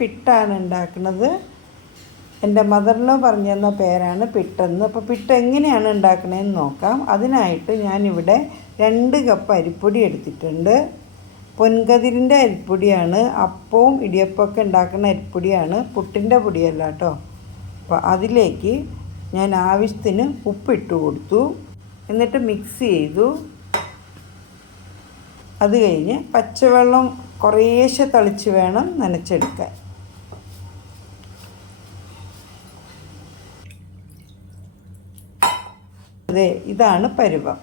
പിട്ടാണ് ഉണ്ടാക്കുന്നത്. എന്റെ മദറിലോ പറഞ്ഞു തന്ന പേരാണ് പിട്ടെന്ന്. അപ്പോൾ പിട്ട് എങ്ങനെയാണ് ഉണ്ടാക്കണതെന്ന് നോക്കാം. അതിനായിട്ട് ഞാനിവിടെ രണ്ട് കപ്പ് അരിപ്പൊടി എടുത്തിട്ടുണ്ട്. പൊൻകതിരിന്റെ അരിപ്പൊടിയാണ് അപ്പവും ഇടിയപ്പമൊക്കെ ഉണ്ടാക്കുന്ന അരിപ്പൊടിയാണ് പുട്ടിന്റെ പൊടിയല്ല കേട്ടോ. അപ്പോൾ അതിലേക്ക് ഞാൻ ആവശ്യത്തിന് ഉപ്പിട്ട് കൊടുത്തു. എന്നിട്ട് മിക്സ് ചെയ്തു. അത് കഴിഞ്ഞ് പച്ചവെള്ളം കുറേശ്ശെ തളിച്ച് വേണം നനച്ചെടുക്കാൻ. അതെ ഇതാണ് പരുവം.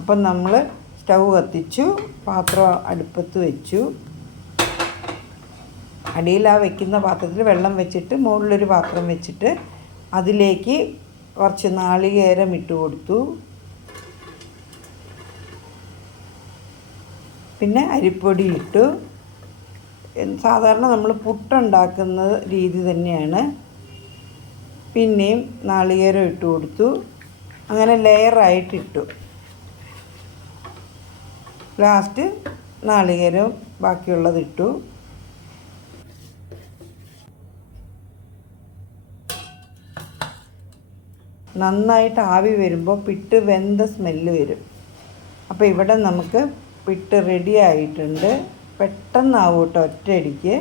അപ്പം നമ്മൾ സ്റ്റൗ കത്തിച്ചു പാത്രം അടുപ്പത്ത് വെച്ചു. അടിയിൽ ആ വെക്കുന്ന പാത്രത്തിൽ വെള്ളം വെച്ചിട്ട് മുകളിലൊരു പാത്രം വെച്ചിട്ട് അതിലേക്ക് കുറച്ച് നാളികേരം ഇട്ട് കൊടുത്തു. പിന്നെ അരിപ്പൊടി ഇട്ടു. സാധാരണ നമ്മൾ പുട്ടുണ്ടാക്കുന്ന രീതി തന്നെയാണ്. പിന്നെയും നാളികേരം ഇട്ട് കൊടുത്തു. അങ്ങനെ ലെയറായിട്ടിട്ടു ലാസ്റ്റ് നാളികേരം ബാക്കിയുള്ളത് ഇട്ടു. നന്നായിട്ട് ആവി വരുമ്പോൾ പിട്ട് വെന്ത സ്മെല്ല് വരും. അപ്പോൾ ഇവിടെ നമുക്ക് പിട്ട് റെഡി ആയിട്ടുണ്ട്. പെട്ടെന്നാവും കേട്ടോ ഒറ്റയടിക്ക്.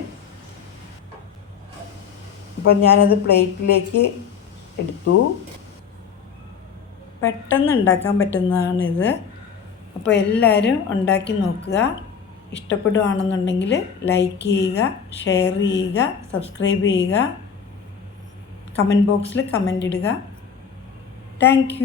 അപ്പം ഞാനത് പ്ലേറ്റിലേക്ക് എടുത്തു. പെട്ടെന്ന് ഉണ്ടാക്കാൻ പറ്റുന്നതാണിത്. അപ്പോൾ എല്ലാവരും ഉണ്ടാക്കി നോക്കുക. ഇഷ്ടപ്പെടുകയാണെന്നുണ്ടെങ്കിൽ ലൈക്ക് ചെയ്യുക ഷെയർ ചെയ്യുക സബ്സ്ക്രൈബ് ചെയ്യുക. കമന്റ് ബോക്സിൽ കമന്റ് ഇടുക. താങ്ക്